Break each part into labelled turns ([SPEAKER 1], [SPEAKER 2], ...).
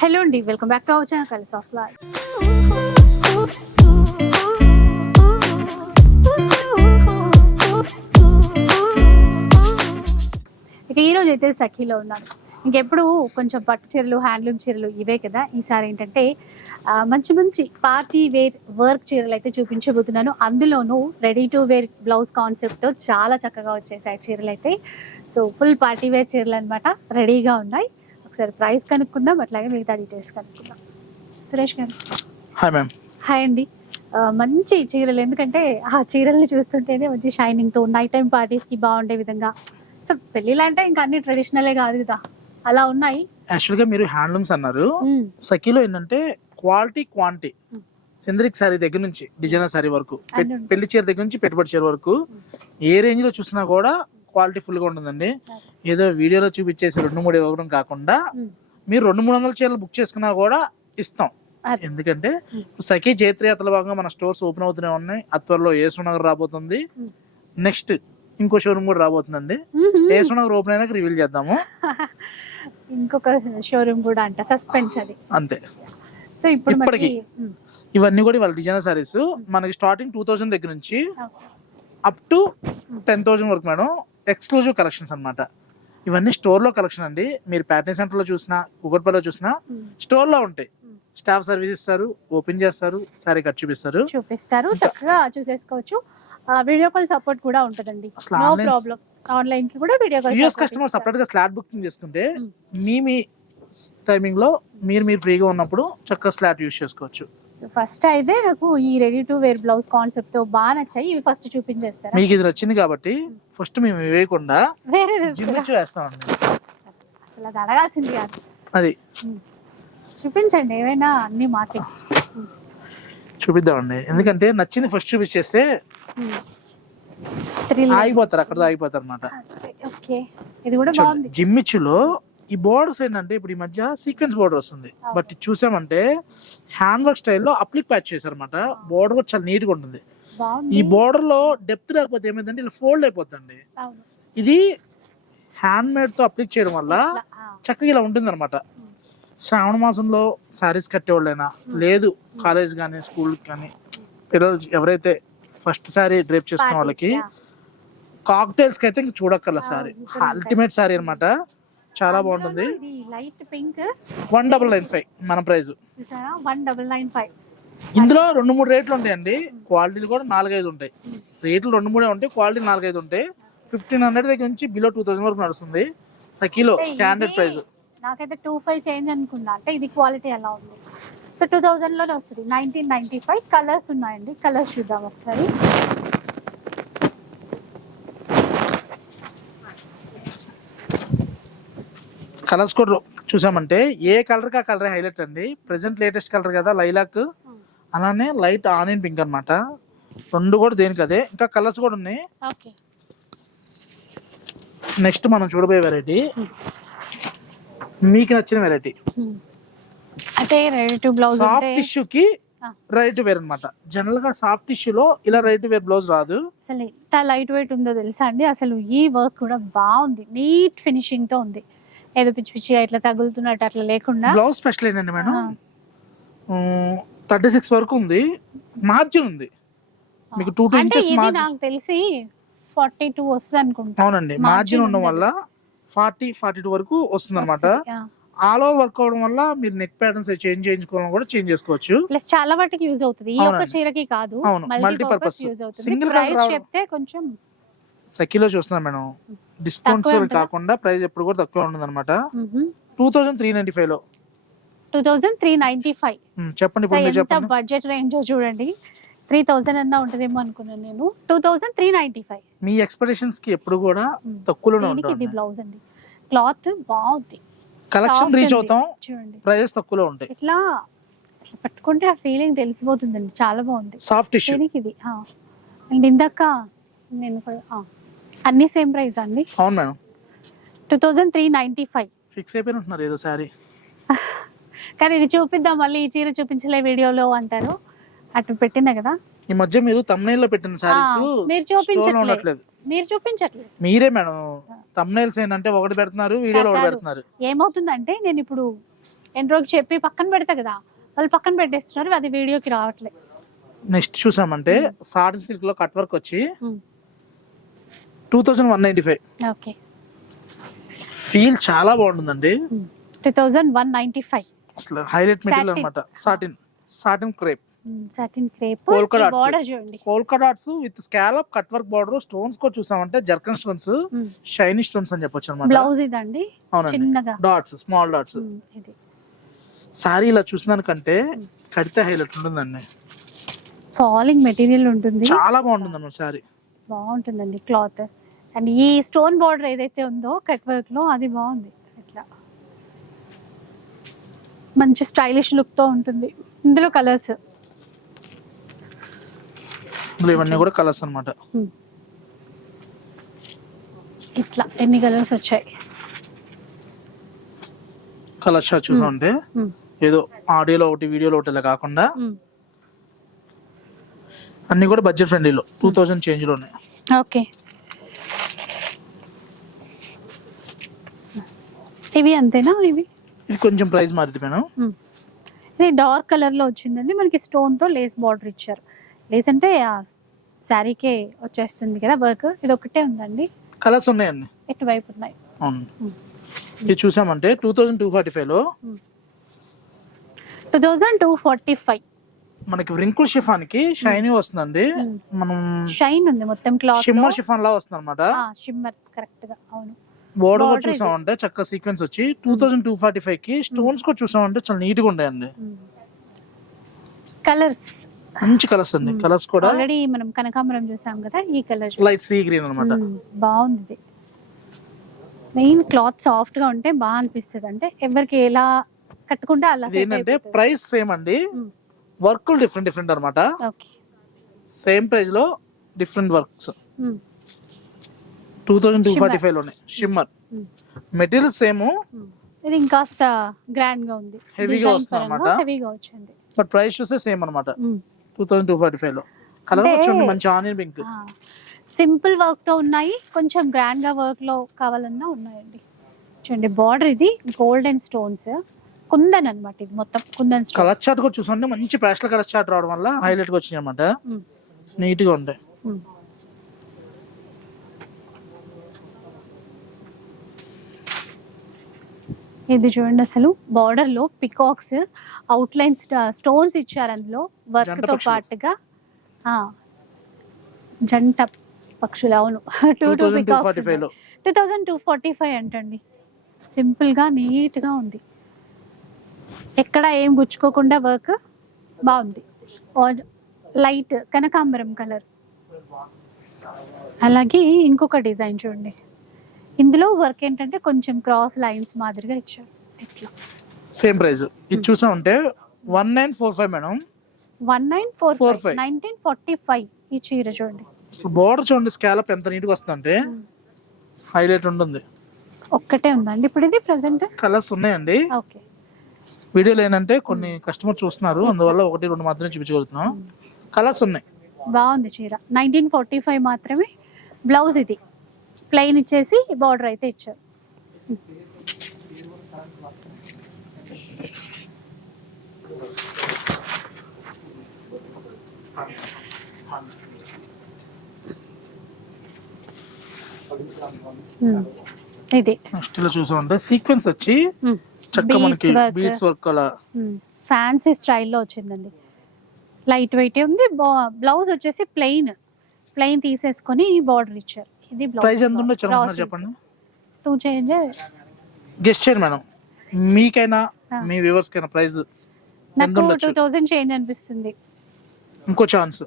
[SPEAKER 1] Hello అండి welcome back to our channel కలిసి of life ఇక ఈరోజు అయితే సఖీలో ఉన్నాను. ఇంకెప్పుడు కొంచెం పట్టు చీరలు హ్యాండ్లూమ్ చీరలు ఇవే కదా. ఈసారి ఏంటంటే మంచి మంచి పార్టీ వేర్ వర్క్ చీరలు అయితే చూపించబోతున్నాను. అందులోనూ రెడీ టు వేర్ బ్లౌజ్ కాన్సెప్ట్తో చాలా చక్కగా వచ్చేసాయి చీరలు అయితే సో ఫుల్ పార్టీ వేర్ చీరలు అనమాట రెడీగా ఉన్నాయి. ఒకసారి ప్రైస్ కనుక్కుందాం అట్లాగే మిగతా డీటెయిల్స్ కనుక్కుందాం. సురేష్ గారు.
[SPEAKER 2] హాయ్ మ్యామ్
[SPEAKER 1] హాయ్ అండి. మంచి చీరలు ఎందుకంటే ఆ చీరల్ని చూస్తుంటేనే మంచి షైనింగ్తో నైట్ టైం పార్టీస్కి బాగుండే విధంగా. సో పెళ్ళిళ్ళు అంటే ఇంకా అన్ని ట్రెడిషనలే కాదు కదా. అలా ఉన్నాయి.
[SPEAKER 2] యాక్చువల్గా మీరు హ్యాండ్లూమ్స్ అన్నారు. సఖీలో ఏంటంటే క్వాలిటీ క్వాంటిటీ. సిందరిక్ శారీ దగ్గర నుంచి డిజైనర్ శారీ వరకు. పెళ్ళి చీర దగ్గర నుంచి పెట్టుబడి చీర వరకు ఏ రేంజ్లో చూసినా కూడా క్వాలిటీ ఫుల్గా ఉంటుందండి ఏదో వీడియోలో చూపించేసి రెండు మూడు ఇవ్వడం కాకుండా. మీరు రెండు మూడు వందల చీరలు బుక్ చేసుకున్నా కూడా ఇస్తాం. ఎందుకంటే. సఖీ జైత్రయాత్రల భాగంగా మన స్టోర్స్ ఓపెన్ అవుతూనే ఉన్నాయి. అత్వరలో ఏసునగర్ రాబోతుంది. నెక్స్ట్ ఇంకో షోరూమ్ కూడా రాబోతుందండి. ఏసునగర్ ఓపెన్ అయినాక రివీల్ చేద్దాము.
[SPEAKER 1] ఇంకొక షోరూమ్ కూడా అంట సస్పెన్స్ అది.
[SPEAKER 2] అంతే.
[SPEAKER 1] సో ఇప్పుడు
[SPEAKER 2] ఇప్పటికి. ఇవన్నీ కూడా వాళ్ళ డిజైనర్ సారీస్ మనకి స్టార్టింగ్ టూ థౌసండ్ దగ్గర నుంచి అప్ టు టెన్ థౌసండ్ వరకు మేడం. ఎక్స్క్లూజివ్ కలెక్షన్స్ అన్నమాట. ఇవన్నీ స్టోర్లో కలెక్షన్ అండి. మీరు ప్యాటర్న్ సెంటర్లో చూసినా కుగట్పల్లిలో చూసినా స్టోర్లో ఉంటాయి.
[SPEAKER 1] Hmm.
[SPEAKER 2] స్టాఫ్ సర్వీస్ ఇస్తారు ఓపెన్ చేస్తారు సారీ కట్ చూపిస్తారు.
[SPEAKER 1] చూపిస్తారు చక్కగా చూసేసుకోవచ్చు. వీడియో కాల్ సపోర్ట్ కూడా ఉంటుందండి. No problem. ఆన్లైన్కి కూడా వీడియో కాల్
[SPEAKER 2] యూఎస్ కస్టమర్ సపరేట్గా స్లాట్ బుకింగ్ చేసుకుంటే
[SPEAKER 1] Hmm.
[SPEAKER 2] మీ మీ టైమింగ్లో మీరు మీరు ఫ్రీగా ఉన్నప్పుడు చక్కగా స్లాట్ యూస్ చేసుకోవచ్చు.
[SPEAKER 1] సో ఫస్ట్ అయితే నాకు ఈ రెడీ టు వేర్ బ్లౌజ్ కాన్సెప్ట్తో బాగా నచ్చాయి. ఇవి ఫస్ట్ చూపించేస్తారా?
[SPEAKER 2] మీకు ఇది నచ్చింది కాబట్టి ఫస్ట్ మేము వేయకుండా
[SPEAKER 1] వేరే
[SPEAKER 2] జిమ్ ఇచ్చి వేస్తామండి.
[SPEAKER 1] అసలు అది అడగాల్సింది కాదు.
[SPEAKER 2] అది.
[SPEAKER 1] చూపించండి ఏమైనా అన్ని మాకే.
[SPEAKER 2] చూపిద్దామండి. ఎందుకంటే నచ్చింది ఫస్ట్ చూపించేస్తే ఆగిపోతారు అక్కడ ఆగిపోతారు అనమాట
[SPEAKER 1] ఓకే. ఇది కూడా బాగుంది.
[SPEAKER 2] జిమ్మిచ్చులో ఈ బోర్డర్స్ ఏంటంటే ఇప్పుడు ఈ మధ్య సీక్వెన్స్ బోర్డర్ వస్తుంది. బట్ చూసామంటే హ్యాండ్ వర్క్ స్టైల్లో అప్లిక్ ప్యాచ్ చేశారనమాట బోర్డర్ కూడా చాలా నీట్గా ఉంటుంది. ఈ బోర్డర్లో డెప్త్ లేకపోతే ఏమైందంటే ఇలా ఫోల్డ్ అయిపోతుంది. ఇది హ్యాండ్ మేడ్తో అప్లిక్ చేయడం వల్ల చక్కగా ఇలా ఉంటుంది అనమాట శ్రావణ మాసంలో శారీస్ కట్టేవాళ్ళైనా లేదు కాలేజ్ కానీ స్కూల్ కానీ పిల్లలు ఎవరైతే ఫస్ట్ శారీ డ్రేప్ చేసుకున్న వాళ్ళకి. కాక్టైల్స్కి అయితే ఇంక చూడక్కర్ల సారీ. అల్టిమేట్ సారీ అన్నమాట. చాలా బాగుంటుంది.
[SPEAKER 1] Light pink.
[SPEAKER 2] One double nine five మన ప్రైస్
[SPEAKER 1] చూసారా? One double nine five.
[SPEAKER 2] ఇందులో రెండు మూడు రేట్లు ఉంటాయండి. క్వాలిటీలు కూడా నాలుగైదు ఉంటాయి. రేట్లు రెండు మూడే ఉంటాయి క్వాలిటీ నాలుగైదు ఉంటాయి. ఫిఫ్టీన్ హండ్రెడ్ దగ్గర నుంచి బిలో టూ థౌసండ్ వరకు నడుస్తుంది. సఖీలో స్టాండర్డ్ ప్రైస్
[SPEAKER 1] నాకైతే టూ ఫైవ్ చేంజ్ అనుకున్నా. అంటే ఇది క్వాలిటీ ఎలా ఉంది? సో టూ థౌజండ్లోనే వస్తుంది. Nineteen ninety five. కలర్స్ ఉన్నాయండి. కలర్స్ చూద్దాం ఒకసారి.
[SPEAKER 2] కలర్స్ కూడా చూసామంటే ఏ కలర్ కా కలర్ హైలైట్ అండి. ప్రెసెంట్ లేటెస్ట్ కలర్ కదా లైలాక్. అలానే లైట్ ఆనియన్ పింక్ అన్నమాట. రెండు కూడా దేనికి అదే. ఇంకా కలర్స్ కూడా ఉన్నాయి. నెక్స్ట్ మనం చూడబోయే వెరైటీ. మీకు నచ్చిన వెరైటీ.
[SPEAKER 1] అంటే ready to blouse
[SPEAKER 2] soft tissue కి. రెడీ టు వేర్ అనమాట జనరల్గా సాఫ్ట్ టిష్యూలో ఇలా రెడీ టు వేర్ బ్లౌజ్ రాదు.
[SPEAKER 1] అసలు ఎంత లైట్ వెయిట్ ఉందో తెలుసా అండి? అసలు ఈ వర్క్ కూడా బాగుంది. నీట్ ఫినిషింగ్తో ఉంది. ఏదో పిచ్చి పిచ్చిగా ఇట్లా తగులుతున్నట్టు అట్లా లేకుండా.
[SPEAKER 2] బ్లౌజ్ స్పెషల్ ఏంటండి మేడం. థర్టీ సిక్స్ వరకు ఉంది. మార్జిన్ ఉంది. మీకు
[SPEAKER 1] అంటే
[SPEAKER 2] inches
[SPEAKER 1] ఇది
[SPEAKER 2] margin.
[SPEAKER 1] నాకు తెలిసి ఫార్టీ టూ వస్తుంది అనుకుంటా
[SPEAKER 2] అవునండి మార్జిన్ ఉండడం. వల్ల ఫార్టీ ఫార్టీ టూ వరకు వస్తుంది అనమాట. ఆల్ ఓవర్ వర్క్ అవడం వల్ల మీరు నెక్ ప్యాటర్న్స్ చేంజ్ చేయించుకోవడం కూడా చేంజ్ చేసుకోవచ్చు.
[SPEAKER 1] ప్లస్ చాలా వాటికి యూజ్ అవుతుంది. ఈ ఒక్క
[SPEAKER 2] అవునండి.
[SPEAKER 1] చీరకి కాదు.
[SPEAKER 2] అవును,
[SPEAKER 1] మల్టీపర్పస్
[SPEAKER 2] multipurpose.
[SPEAKER 1] యూజ్ అవుతుంది.
[SPEAKER 2] Single
[SPEAKER 1] ప్రైస్ చెప్తే కొంచెం
[SPEAKER 2] సఖీలో చూస్తున్నాం మేడం. డిస్కౌంట్స్
[SPEAKER 1] తక్కువే ఉంటుందా?
[SPEAKER 2] కాకుండా ప్రైస్ ఎప్పుడు కూడా తక్కువ ఉంటుంది అనమాట టూ థౌసండ్ త్రీ నైన్టీ ఫైవ్లో.
[SPEAKER 1] Two thousand three ninety five.
[SPEAKER 2] Um, చెప్పండి ఇప్పుడు మీరు
[SPEAKER 1] ఎంత
[SPEAKER 2] చెప్పండి.
[SPEAKER 1] బడ్జెట్ రేంజ్ చూడండి. త్రీ థౌసండ్ అన్నా ఉంటుందేమో అనుకున్నాను నేను. Two thousand three ninety five.
[SPEAKER 2] మీ ఎక్స్పెక్టేషన్స్కి ఎప్పుడు కూడా తక్కువలోనే
[SPEAKER 1] దీనికి ఇది
[SPEAKER 2] ఉంటుంది
[SPEAKER 1] బ్లౌజ్ అండి. క్లాత్ బాగుంది.
[SPEAKER 2] కలెక్షన్
[SPEAKER 1] Soft
[SPEAKER 2] రీచ్
[SPEAKER 1] ఉంది.
[SPEAKER 2] అవుతాం.
[SPEAKER 1] చూడండి.
[SPEAKER 2] ప్రైజెస్ తక్కువలో ఉంటాయి.
[SPEAKER 1] ఇట్లా ఇట్లా పట్టుకుంటే ఆ ఫీలింగ్ తెలిసిపోతుందండి. చాలా బాగుంది.
[SPEAKER 2] సాఫ్ట్ టిష్యూ
[SPEAKER 1] దీనికి ఇది అండ్ ఇందాక నేను ఆ, అన్ని సేమ్ ప్రైస్ అండి.
[SPEAKER 2] అవును madam.
[SPEAKER 1] Two thousand three ninety five.
[SPEAKER 2] Fix అయిపోయి ఉంటున్నారు ఏదో సారీ
[SPEAKER 1] కానీ ఇది చూపిద్దాం మళ్ళీ ఈ చీర చూపించలే వీడియోలో అంటారు. అటు పెట్టినా కదా?
[SPEAKER 2] ఈ మధ్య మీరు తమ్నైల్లో పెట్టిన సారీస్
[SPEAKER 1] మీరు చూపించట్లేదు. మీరు చూపించట్లేదు.
[SPEAKER 2] మీరే మేడం తమ్నైల్స్ ఏంటంటే ఒకటి పెడుతున్నారు వీడియోలో ఒకటి. పెడుతున్నారు.
[SPEAKER 1] ఏమవుతుందంటే నేను ఇప్పుడు ఎన్ని రోజులు చెప్పి పక్కన పెడతా కదా వాళ్ళు పక్కన పెట్టేస్తున్నారు అది వీడియోకి రావట్లేదు
[SPEAKER 2] నెక్స్ట్ చూసామంటే సాటిన్ సిల్క్లో కట్ వర్క్ వచ్చి two thousand one ninety five.
[SPEAKER 1] Okay.
[SPEAKER 2] Feel చాలా బాగుంటుందండి.
[SPEAKER 1] Two thousand one ninety five.
[SPEAKER 2] అసలు హైలైట్ మెటీరియల్. అనమాట satin satin crepe
[SPEAKER 1] satin crepe. Border చూడండి.
[SPEAKER 2] Polka dots with scallop cut work border stones కూడా చూసామంటే zircon stones shiny stones అని చెప్పొచ్చు అనమాట
[SPEAKER 1] బ్లౌజ్ ఇదండి? చిన్నగా.
[SPEAKER 2] డాట్స్ స్మాల్ డాట్స్ సారీ ఇలా చూసినానికంటే కడితే హైలైట్ ఉంటుందండి.
[SPEAKER 1] ఫాలింగ్ మెటీరియల్ ఉంటుంది.
[SPEAKER 2] చాలా బాగుంటుంది అన్నమాట సారీ
[SPEAKER 1] బాగుంటుందండి క్లాత్ అండ్ ఈ స్టోన్ బార్డర్ ఏదైతే ఉందో కట్ వర్క్లో అది బాగుంది. ఇట్లా. మంచి స్టైలిష్ లుక్తో ఉంటుంది. ఇందులో కలర్స్
[SPEAKER 2] ఇవన్నీ కూడా కలర్స్ అనమాట
[SPEAKER 1] ఇట్లా ఎన్ని కలర్స్ వచ్చాయి?
[SPEAKER 2] కలర్ షాట్ చూసామంటే ఏదో ఆడియోలో ఒకటి వీడియోలో ఒకటి కాకుండా. అన్ని కూడా బడ్జెట్ ఫ్రెండ్లీలో టూ థౌజండ్ ఉన్నాయి
[SPEAKER 1] ఓకే. ఇవి అంతేనా ఇవి?
[SPEAKER 2] ఇది కొంచెం ప్రైస్ మారింది మేడం.
[SPEAKER 1] ఇది డార్క్ కలర్లో వచ్చిందండి. మనకి స్టోన్తో లేస్ బార్డర్ ఇచ్చారు. లేస్ అంటే శారీకే వచ్చేస్తుంది కదా వర్క్. ఇది ఒకటే ఉందండి.
[SPEAKER 2] కలర్స్ ఉన్నాయండి.
[SPEAKER 1] ఎటువైపు ఉన్నాయి?
[SPEAKER 2] అవును. ఇది చూసామంటే టూ థౌజండ్ టూ ఫార్టీ ఫైవ్లో
[SPEAKER 1] two thousand two forty five.
[SPEAKER 2] మనకి వ్రింకుల్ షిఫాన్కి షైనీ వస్తుందండి. మనం
[SPEAKER 1] షైన్ ఉంది మొత్తం క్లాత్
[SPEAKER 2] షిమ్మర్ షిఫాన్ లా వస్తుంది అనమాట
[SPEAKER 1] షిమ్మర్. కరెక్ట్గా అవును.
[SPEAKER 2] బోర్డర్ కూడా. చూసామంటే చక్క సీక్వెన్స్ వచ్చి టూ థౌజండ్ టూ ఫార్టీ ఫైవ్కి స్టోన్స్ కూడా చూసామంటే చాలా నీట్గా ఉంటాయండి
[SPEAKER 1] కలర్స్
[SPEAKER 2] మంచి కలర్స్ అండి. కలర్స్ కూడా
[SPEAKER 1] ఆల్రెడీ మనం కనకాంబరం చూసాం కదా ఈ కలర్
[SPEAKER 2] లైట్ సీ గ్రీన్ అనమాట
[SPEAKER 1] బాగుంది. ఇది మెయిన్ క్లాత్ సాఫ్ట్గా ఉంటే బాగా అనిపిస్తుంది. అంటే ఎవరికి ఎలా కట్టుకుంటే అలా
[SPEAKER 2] ఏంటంటే ప్రైస్ సేమ్ అండి. వర్క్ డిఫరెంట్ డిఫరెంట్ అనమాట
[SPEAKER 1] ఓకే
[SPEAKER 2] సేమ్ ప్రైస్లో different works two thousand two forty ఫైవ్లోనే. Shimmer material same
[SPEAKER 1] ఇది ఇంకాస్త గ్రాండ్గా ఉంది.
[SPEAKER 2] Heavy గా వస్తుంది అన్నమాట.
[SPEAKER 1] హెవీగా వచ్చింది.
[SPEAKER 2] బట్ ప్రైస్ చూస్తే సేమ్ అనమాట
[SPEAKER 1] um.
[SPEAKER 2] Two thousand two forty ఫైవ్లో. కలర్ చూడండి మంచి ఆనియన్ పింక్
[SPEAKER 1] సింపుల్ వర్క్తో ఉన్నాయి. కొంచెం గ్రాండ్గా వర్క్లో కావాలన్నా ఉన్నాయండి. చూడండి బార్డర్ ఇది గోల్డెన్ స్టోన్స్ కుందన్ అన్నమాట ఇది మొత్తం కుందన్
[SPEAKER 2] కలర్ చార్ట్ కూడా చూసుకుంటే మంచి ప్యాస్టల్ కలర్ చార్ట్ రావడం వల్ల హైలైట్గా వచ్చినాయి అనమాట నీట్గా ఉంటాయి
[SPEAKER 1] ఇది చూడండి అసలు బార్డర్లో పికాక్స్ అవుట్ లైన్ స్టోన్స్ ఇచ్చారు అందులో
[SPEAKER 2] వర్క్తో.
[SPEAKER 1] పాటుగా. జంట పక్షులు అవును. Two
[SPEAKER 2] two
[SPEAKER 1] two
[SPEAKER 2] thousand two forty five
[SPEAKER 1] అంటండి. సింపుల్గా నీట్గా ఉంది. ఎక్కడ ఏం గుచ్చుకోకుండా వర్క్ బాగుంది. లైట్ కనకాంబరం కలర్ అలాగే ఇంకొక డిజైన్ చూడండి. ఇందులో వర్క్ ఏంటంటే కొంచెం క్రాస్ లైన్స్ మాదిరిగా ఇచ్చారు. ఇట్లా.
[SPEAKER 2] సేమ్ ప్రైస్ ఇది చూసామంటే one nine four five madam.
[SPEAKER 1] One nine four
[SPEAKER 2] Four
[SPEAKER 1] five. Nineteen forty five ఈ చీర చూడండి.
[SPEAKER 2] బోర్డర్ చూడండి స్కాలప్ ఎంత నీట్గా వస్తుందంటే హైలైట్ ఉంటుంది.
[SPEAKER 1] ఒక్కటే ఉందండి. ఇప్పుడు ఇది ప్రజెంట్
[SPEAKER 2] కలర్స్ ఉన్నాయండి.
[SPEAKER 1] ఓకే
[SPEAKER 2] వీడియోలో ఏంటంటే కొన్ని కస్టమర్ చూస్తున్నారు. అందువల్ల ఒకటి రెండు మాత్రమే చూపించగలుగుతున్నాం. కలర్స్ ఉన్నాయి.
[SPEAKER 1] బాగుంది చీర. నైన్టీన్ ఫార్టీ ఫైవ్ మాత్రమే. బ్లౌజ్ ఇది. ప్లెయిన్ ఇచ్చేసి బార్డర్ అయితే ఇచ్చారు. ఇది.
[SPEAKER 2] నెక్స్ట్ ఇలా చూసామంటే సీక్వెన్స్ వచ్చి చక్క మనకి బీట్స్ వర్క్. అలా.
[SPEAKER 1] ఫ్యాన్సీ స్టైల్లో వచ్చిందండి. లైట్ వెయిట్ ఉంది. బ్లౌజ్ వచ్చేసి ప్లెయిన్ ప్లెయిన్ తీసేసుకొని బార్డర్ ఇచ్చారు. ఇది
[SPEAKER 2] ప్రైస్ ఎంత ఉండొచ్చు అనుకుంటున్నారు చెప్పండి.
[SPEAKER 1] టూ చేంజ్
[SPEAKER 2] గెస్ట్ చేయండి మేడం. మీకైనా. మీ వ్యూవర్స్ కైనా ప్రైస్
[SPEAKER 1] నాకు టూ థౌజండ్ చేంజ్ అనిపిస్తుంది.
[SPEAKER 2] ఇంకో ఛాన్స్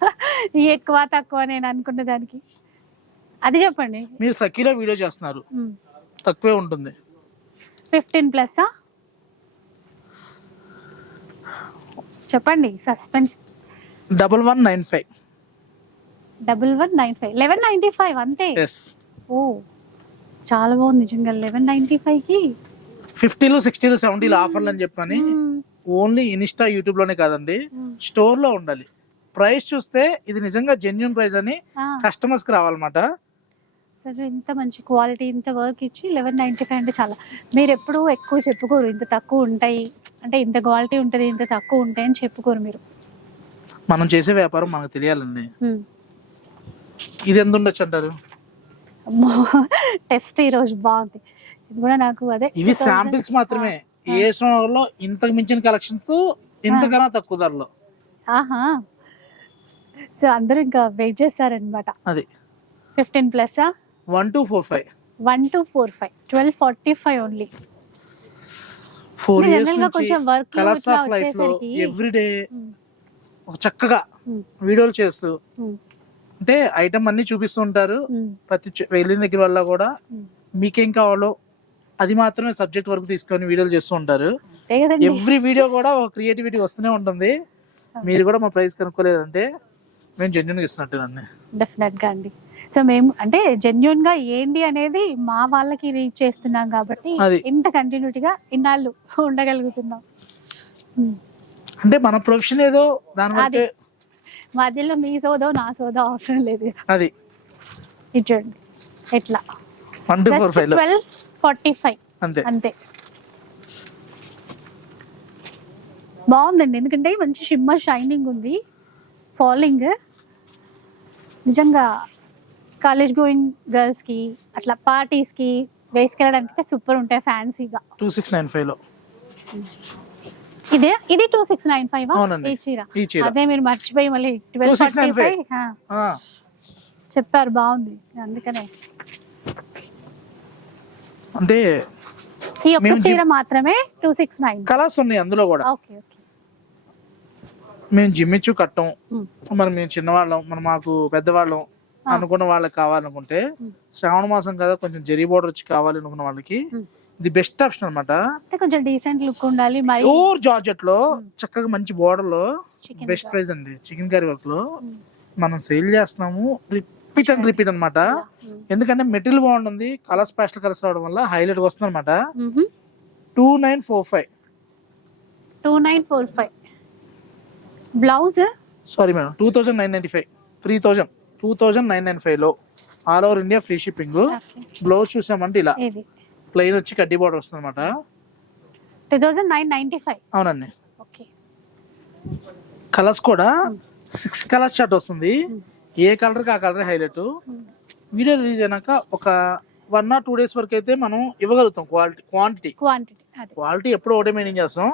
[SPEAKER 1] ఎక్కువ తక్కువ నేను అనుకున్న దానికి. అది చెప్పండి.
[SPEAKER 2] మీరు సఖీలో వీడియో చేస్తున్నారు. తక్కువే ఉంటుంది.
[SPEAKER 1] ఫిఫ్టీన్ ప్లస్ చెప్పండి suspense
[SPEAKER 2] double one nine five
[SPEAKER 1] double one nine five. Eleven ninety five అంతే. ఓ చాలా బాగుంది నిజంగా లెవెన్ నైన్టీ ఫైవ్కి
[SPEAKER 2] ఫిఫ్టీలు సిక్స్టీలు సెవెంటీలు ఆఫర్లు అని చెప్పని ఓన్లీ ఇన్స్టా యూట్యూబ్లోనే కాదండి స్టోర్లో ఉండాలి. ప్రైస్ చూస్తే ఇది నిజంగా జెన్యున్ ప్రైస్ అని కస్టమర్స్కి రావాలన్నమాట.
[SPEAKER 1] అసలు ఇంత మంచి క్వాలిటీ ఇంత వర్క్ ఇచ్చి లెవెన్ నైంటీ ఫైవ్ అంటే చాలా. మీరు ఎప్పుడు ఎక్కువ చెప్పుకోరు ఇంత తక్కువ ఉంటాయి. అంటే ఇంత క్వాలిటీ ఉంటుంది ఇంత తక్కువ ఉంటాయి అని చెప్పుకోరు మీరు.
[SPEAKER 2] మనం చేసే వ్యాపారం మనకు తెలియాలండి. ఇది ఎంత ఉండొచ్చు అంటారు?
[SPEAKER 1] టెస్ట్ ఈ రోజు బాగుంది. ఇది కూడా నాకు అదే
[SPEAKER 2] ఇవి
[SPEAKER 1] 2000
[SPEAKER 2] శాంపిల్స్ మాత్రమే. ఏ లో ఇంతకు మించిన కలెక్షన్స్ ఇంతకన్నా తక్కువ ధరలో.
[SPEAKER 1] ఆహా. సో అందరూ ఇంకా వెయిట్ చేస్తారనమాట
[SPEAKER 2] అది.
[SPEAKER 1] Fifteen plus
[SPEAKER 2] one two four five.
[SPEAKER 1] One two four five. Twelve forty five only.
[SPEAKER 2] Four years
[SPEAKER 1] కొంచెం లో
[SPEAKER 2] కలర్స్ ఆఫ్
[SPEAKER 1] లైఫ్లో
[SPEAKER 2] ఎవ్రీ డే ఒక చక్కగా వీడియోలు చేస్తూ అంటే ఐటమ్ అన్ని చూపిస్తూ ఉంటారు. ప్రతి వెళ్ళిన దగ్గర వల్ల కూడా మీకేం కావాలో అది మాత్రమే సబ్జెక్ట్ వరకు తీసుకొని వీడియోలు చేస్తూ ఉంటారు. ఎవ్రీ వీడియో కూడా ఒక క్రియేటివిటీ వస్తూనే ఉంటుంది. మీరు కూడా మా ప్రైస్ కనుక్కోలేదంటే మేము జెన్యున్గా ఇస్తున్నట్టు
[SPEAKER 1] డెఫినెట్గా అండి. సో మేము అంటే జెన్యున్గా ఏంటి అనేది మా వాళ్ళకి రీచ్ చేస్తున్నాం కాబట్టి. ఇంత కంటిన్యూటీగా ఇన్నాళ్ళు ఉండగలుగుతున్నాం.
[SPEAKER 2] అంటే మన ప్రొఫెషన్ ఏదో దాని.
[SPEAKER 1] మధ్యలో మీ సోదో నా సోదో అవసరం లేదు
[SPEAKER 2] అది.
[SPEAKER 1] ఇచ్చండి ఎట్లా?
[SPEAKER 2] One two four five
[SPEAKER 1] twelve forty five
[SPEAKER 2] అంతే.
[SPEAKER 1] అంతే. బాగుందండి. ఎందుకంటే మంచి షిమ్మర్ షైనింగ్ ఉంది. ఫాలింగ్ నిజంగా కాలేజ్ గోయింగ్ గర్ల్స్కి అట్లా పార్టీస్కి వేసుకెళ్ళడానికి సూపర్ ఉంటాయి ఫ్యాన్సీగా
[SPEAKER 2] టూ సిక్స్ నైన్ ఫైవ్లో.
[SPEAKER 1] ఇదే ఇది టూ సిక్స్ నైన్ ఫైవ్
[SPEAKER 2] అవునండి.
[SPEAKER 1] ఈ చీర?
[SPEAKER 2] ఈ చీర.
[SPEAKER 1] అదే మీరు మర్చిపోయి మళ్ళీ ట్వెల్వ్ ఫార్టీ
[SPEAKER 2] 2695.
[SPEAKER 1] ఫైవ్ చెప్పారు బాగుంది. అందుకనే.
[SPEAKER 2] అంటే
[SPEAKER 1] ఈ ఒక్క చీర మాత్రమే టూ సిక్స్ నైన్
[SPEAKER 2] కలర్స్ ఉన్నాయి అందులో కూడా.
[SPEAKER 1] Okay okay.
[SPEAKER 2] మేము జిమ్మిచ్చు కట్టం. మరి మేము చిన్నవాళ్ళం మరి మాకు పెద్దవాళ్ళం అనుకున్న వాళ్ళకి కావాలనుకుంటే శ్రావణ మాసం కదా కొంచెం జరీ బోర్డర్ వచ్చి కావాలి అనుకున్న వాళ్ళకి. ఇది బెస్ట్ ఆప్షన్ అన్నమాట.
[SPEAKER 1] అంటే కొంచెం డీసెంట్ లుక్ ఉండాలి మరి
[SPEAKER 2] ప్యూర్ జార్జెట్లో చక్కగా మంచి బోర్డర్లో
[SPEAKER 1] Chicken
[SPEAKER 2] బెస్ట్ ప్రైస్ అండి. చికెన్ కర్రీ
[SPEAKER 1] వర్క్లో.
[SPEAKER 2] మనం సేల్ చేస్తున్నాము. రిపీట్ అండ్ రిపీట్ అన్నమాట. ఎందుకంటే మెటీరియల్ బాగుంటుంది కలర్స్ పేస్టల్ కలర్స్ రావడం వల్ల హైలైట్ వస్తుంది అనమాట two nine four five
[SPEAKER 1] two nine four five blouse
[SPEAKER 2] sari madam two thousand nine ninety five three thousand two thousand nine nine ఫైవ్లో all over India free shipping blouse చూసామంటే ఇలా.
[SPEAKER 1] ఇది
[SPEAKER 2] plain వచ్చి కడ్డీ బార్డర్ వస్తుంది అనమాట
[SPEAKER 1] two thousand nine ninety five.
[SPEAKER 2] అవునండి.
[SPEAKER 1] Okay.
[SPEAKER 2] Colours కూడా సిక్స్ కలర్స్ షర్ట్ వస్తుంది. ఏ కలర్కి ఆ కలర్ హైలైట్. వీడియో రిలీజ్ అయినాక ఒక వన్ ఆర్ టూ డేస్ వరకు అయితే మనం ఇవ్వగలుగుతాం క్వాలిటీ క్వాంటిటీ.
[SPEAKER 1] క్వాంటిటీ
[SPEAKER 2] క్వాలిటీ ఎప్పుడో ఒకటే మెయింటైన్ చేస్తాం.